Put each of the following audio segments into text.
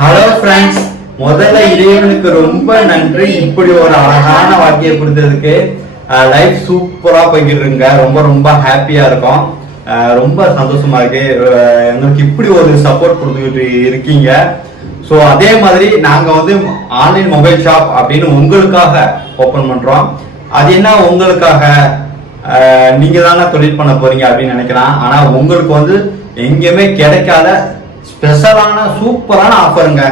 Hello friends முதல்ல இறைவனுக்கு ரொம்ப நன்றி. இப்படி ஒரு அழகான வாக்கியம் கொடுத்ததுக்கு லைஃப் சூப்பரா போய்கிட்டு இருங்க ரொம்ப ரொம்ப ஹாப்பியா இருக்கும். ரொம்ப சந்தோஷமா இருக்கு. எங்களுக்கு இப்படி ஒரு சப்போர்ட் கொடுத்துக்கிட்டு இருக்கீங்க. ஸோ அதே மாதிரி நாங்க வந்து ஆன்லைன் மொபைல் ஷாப் அப்படின்னு உங்களுக்காக ஓபன் பண்றோம். அது என்ன உங்களுக்காக? நீங்கள் நீங்க தானே தொழில் பண்ண போறீங்க அப்படின்னு நினைக்கலாம். ஆனா உங்களுக்கு வந்து எங்கேயுமே கிடைக்காத ஸ்பெஷலான சூப்பரான ஆஃபருங்க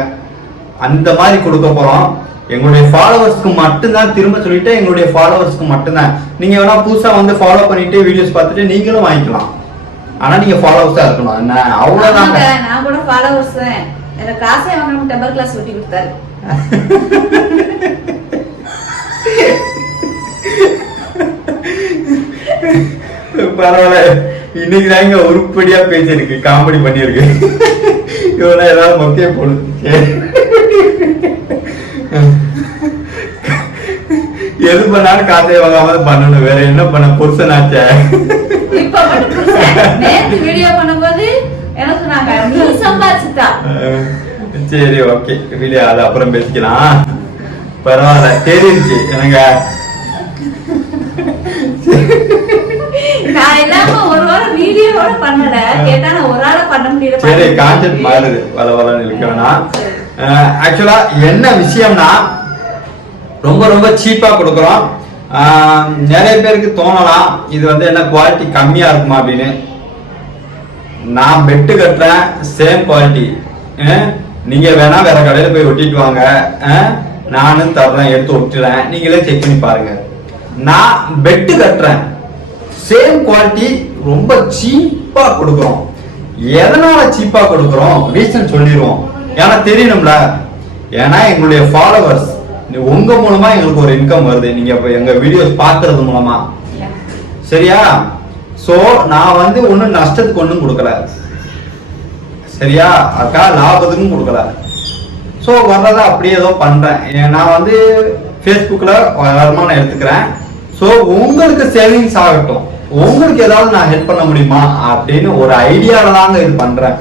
அந்த மாதிரி கொடுக்க போறோம். எங்களுடைய ஃபாலோவர்ஸ்க்கு மட்டும்தான் திரும்ப சொல்லிட்டு எங்களுடைய ஃபாலோவர்ஸ்க்கு மட்டும்தான். நீங்க வேணா புதுசா வந்து ஃபாலோ பண்ணிட்டு வீடியோஸ் பார்த்துட்டு நீங்களும் வாங்கிக்கலாம். ஆனா நீங்க ஃபாலோவர்ஸா இருக்கணும். என்ன? ஆமாங்க, நான் கூட தான். எனக்கு காசே வாங்காம temper glass ஒட்டி கொடுத்தாரு. பரவாயில்ல. இன்னைக்கு தாங்க உருப்படியா பேசியிருக்கு. காமெடி பண்ணியிருக்கு. இவனா ஏதாவது மொக்கைய சரி. எது பண்ணாலும் காசே வாங்காம பண்ணணும். வேற என்ன பண்ண? புருஷன். நேத்து video பண்ணும்போது என்ன சொன்னாங்க, நீ சம்பாதிச்சுட்டா. அஹ் சரி ஓகே வீடியோ அது அப்புறம் பேசிக்கலாம். பரவாயில்ல தெரிஞ்சுச்சு எனக்கு கூட பண்ணல. கேட்டா நான் ஒரு ஆளா பண்ண முடியல. சரி கான்செப்ட் மாறுது. வள வளன்னு இருக்க வேணாம். ஆக்சுவலா என்ன விஷயம்னா ரொம்ப ரொம்ப சீப்பா கொடுக்குறோம். நிறைய பேருக்கு தோணலாம். இது வந்து என்ன குவாலிட்டி கம்மியா இருக்குமா அப்படின்னு. நான் பெட்டு கட்டுறேன் சேம் குவாலிட்டி நீங்க வேணா வேற கடையில போய் ஒட்டிட்டு வாங்க. நானும் தர்றேன் எடுத்து ஒட்டுறேன் நீங்களே செக் பண்ணி பாருங்க. நான் பெட்டு கட்டுறேன். சேம் குவாலிட்டி ரொம்ப சீப்பா கொடுக்குறோம். எதனால சீப்பா கொடுக்குறோம்? ரீசன் சொல்லிடுவோம். ஏன்னா தெரியணும்ல. ஏன்னா எங்களுடைய ஃபாலோவர்ஸ் உங்க மூலமா எங்களுக்கு ஒரு இன்கம் வருது. நீங்க இப்ப எங்க வீடியோஸ் பாக்குறது மூலமா. சரியா? சோ நான் வந்து ஒன்றும் நஷ்டத்துக்கு ஒன்றும் கொடுக்கல. சரியா? அக்கா லாபத்துக்கும் கொடுக்கல. ஸோ வர்றதை அப்படியே ஏதோ பண்றேன். ஏ- நான் வந்து ஃபேஸ்புக்கில் வருமானம் எடுத்துக்கிறேன். ஸோ உங்களுக்கு சேவிங்ஸ் ஆகட்டும். உங்களுக்கு ஏதாவது நான் ஹெல்ப் பண்ண முடியுமா அப்படின்னு ஒரு ஐடியாவில் தாங்க இது பண்ணுறேன்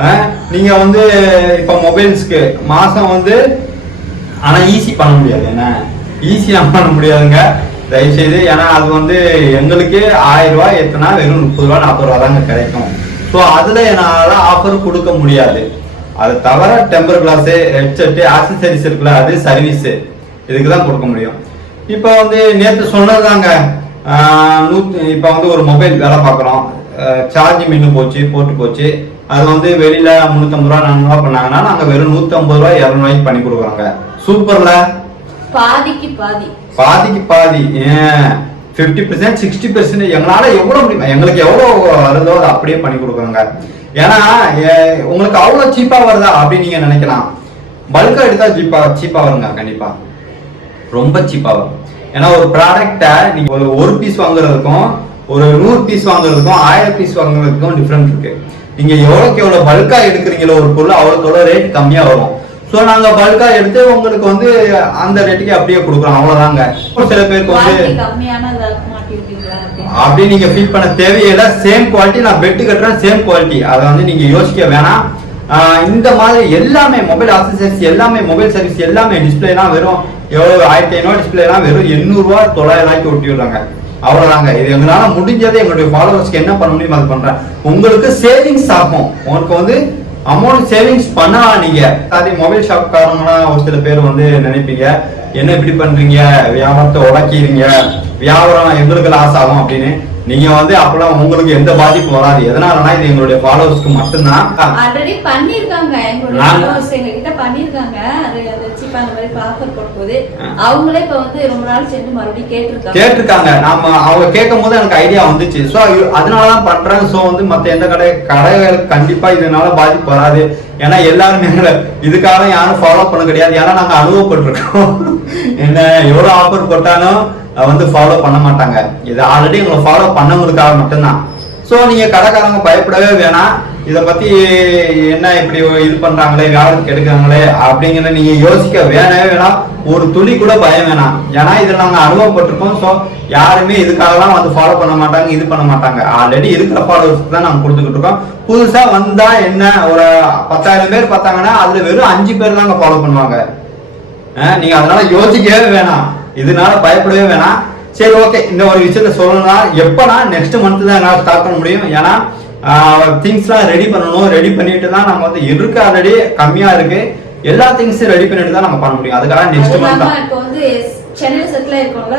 அஹ், நீங்க வந்து இப்போ மொபைல்ஸ்க்கு மாசம் வந்து ஆனா ஈஸி பண்ண முடியாது. என்ன? ஈஸியாக பண்ண முடியாதுங்க. தயவுசெய்து ஏன்னா அது வந்து எங்களுக்கு ஆயிரம் ரூபாய் எத்தனா வெறும் முப்பது ரூபா நாற்பது ரூபா தாங்க கிடைக்கும். ஸோ அதுல என்னால் ஆஃபர் கொடுக்க முடியாது. அது தவிர டெம்பர் கிளாஸு ஹெட்செட்டு ஆக்சசரிஸ் இருக்குல்ல அது சர்வீஸு இதுக்கு தான் கொடுக்க முடியும். இப்போ வந்து நேற்று சொன்னது தாங்க நூத்தி இப்போ வந்து ஒரு மொபைல் வேலை பார்க்குறோம். சார்ஜ் மின்னு போச்சு போட்டு போச்சு. அது வந்து வெளியில முந்நூற்றம்பது ரூபா நானூறுவா பண்ணாங்கன்னா நாங்கள் வெறும் நூற்றம்பது ரூபா இரநூறுவாய்க்கு பண்ணி கொடுக்குறோங்க. சூப்பர்ல? பாதிக்கு பாதி. பாதிக்கு பாதி ஃபிஃப்டி பர்சன்ட் சிக்ஸ்டி பர்சன்ட் எங்களால எவ்வளோ முடியும்? எங்களுக்கு எவ்வளோ வருதோ அதை அப்படியே பண்ணி கொடுக்குறோங்க. ஏன்னா உங்களுக்கு அவ்வளோ சீப்பா வருதா அப்படின்னு நீங்க நினைக்கலாம். பல்கா எடுத்தா சீப்பா சீப்பா வருங்க கண்டிப்பா. ரொம்ப சீப்பா வரும் ஏன்னா ஒரு ப்ராடக்டை நீங்க ஒரு ஒரு பீஸ் வாங்குறதுக்கும் ஒரு நூறு பீஸ் வாங்குறதுக்கும் ஆயிரம் பீஸ் வாங்குறதுக்கும் டிஃப்ரெண்ட் இருக்கு. நீங்க எவ்வளோக்கு எவ்வளோ பல்கா எடுக்கிறீங்களோ ஒரு பொருள் அவ்வளோக்கு எவ்வளோ ரேட் கம்மியா வரும். ஸோ நாங்க பல்கா எடுத்து உங்களுக்கு வந்து அந்த ரேட்டுக்கு அப்படியே கொடுக்குறோம். அவ்வளவுதாங்க. ஒரு சில பேருக்கு வந்து. அப்படி நீங்க ஃபீல் பண்ண தேவையில்லை. சேம் குவாலிட்டி நான் பெட் கட்டுறேன் சேம் குவாலிட்டி அதை வந்து நீங்க யோசிக்க வேணாம். இந்த மாதிரி எல்லாமே மொபைல் அக்சசரிஸ் எல்லாமே மொபைல் சர்வீஸ் எல்லாமே டிஸ்பிளேலாம் வெறும் எவ்வளோ ஆயிரத்தி ஐநூறு டிஸ்பிளேலாம் வெறும் எண்ணூறுரூவா தொள்ளாயிரம் ஒட்டி விடுறாங்க அவ்வளோதாங்க இது எங்களால் முடிஞ்சதை எங்களுடைய ஃபாலோவர்ஸ்க்கு என்ன பண்ண முடியுமோ அது பண்ணுறேன் உங்களுக்கு சேவிங்ஸ் ஆகும். உங்களுக்கு வந்து அமௌண்ட் சேவிங்ஸ் பண்ணலாம் நீங்கள் அதே மொபைல் ஷாப்காரங்களாம் ஒரு சில பேர் வந்து நினைப்பீங்க என்ன இப்படி பண்ணுறீங்க வியாபாரத்தை உடக்கிறீங்க. வியாபாரம் எங்களுக்கு லாஸ் ஆகும் அப்படின்னு. நீங்க வந்து அப்பெல்லாம் உங்களுக்கு எந்த பாதிப்பும் வராது. எதனாலனா இது எங்களுடைய ஃபாலோவர்ஸ்க்கு மட்டும்தான். ஆல்ரெடி பண்ணிருக்காங்க எங்களுடைய பண்ணிருக்காங்க. அவங்களே இப்ப வந்து ரொம்ப நாள் சென்று மறுபடியும் கேட்டிருக்காங்க. கேட்டிருக்காங்க. நாம அவங்க கேட்கும் போது எனக்கு ஐடியா வந்துச்சு. ஸோ அதனாலதான் பண்றேன் ஸோ வந்து மத்த எந்த கடை கடைகளுக்கு கண்டிப்பா இதனால பாதிப்பு வராது. ஏன்னா எல்லாருமே எங்களை இதுக்காக யாரும் ஃபாலோ பண்ண கிடையாது. ஏன்னா நாங்க அனுபவப்பட்டிருக்கோம். என்ன எவ்வளவு ஆஃபர் போட்டாலும் வந்து ஃபாலோ பண்ண மாட்டாங்க. இது ஆல்ரெடி உங்களை ஃபாலோ பண்ணவங்களுக்காக மட்டும்தான். ஸோ நீங்கள் கடைக்காரங்க பயப்படவே வேணாம். இதை பற்றி என்ன இப்படி இது பண்ணுறாங்களே வியாபாரத்துக்கு எடுக்கிறாங்களே அப்படிங்கிற நீங்கள் யோசிக்க வேணவே வேணாம். ஒரு துளி கூட பயம் வேணாம். ஏன்னா இதில் நாங்கள் அனுபவப்பட்டிருக்கோம். ஸோ யாருமே இதுக்காகலாம் வந்து ஃபாலோ பண்ண மாட்டாங்க இது பண்ண மாட்டாங்க. ஆல்ரெடி இருக்கிற ஃபாலோவர்ஸ் தான் நாங்கள் கொடுத்துக்கிட்டு இருக்கோம். புதுசாக வந்தால் என்ன? ஒரு பத்தாயிரம் பேர் பார்த்தாங்கன்னா அதில் வெறும் அஞ்சு பேர் தாங்க ஃபாலோ பண்ணுவாங்க. நீங்கள் நீங்க அதனால யோசிக்கவே வேணாம். இதனால பயப்படவே வேணாம். சரி ஓகே இந்த ஒரு விஷயத்த சொல்லணும்னா எப்பனா நெக்ஸ்ட் மந்த் தான் என்னால் ஸ்டார்ட் பண்ண முடியும். ஏன்னா திங்ஸ்லாம் ரெடி பண்ணணும். ரெடி பண்ணிட்டு தான் நம்ம வந்து இருக்கு ஆல்ரெடி கம்மியா இருக்கு. எல்லா திங்ஸும் ரெடி பண்ணிட்டு தான் நம்ம பண்ண முடியும். அதுக்காக நெக்ஸ்ட் மந்த் தான். இப்போ வந்து செட்டில் இருக்கவங்க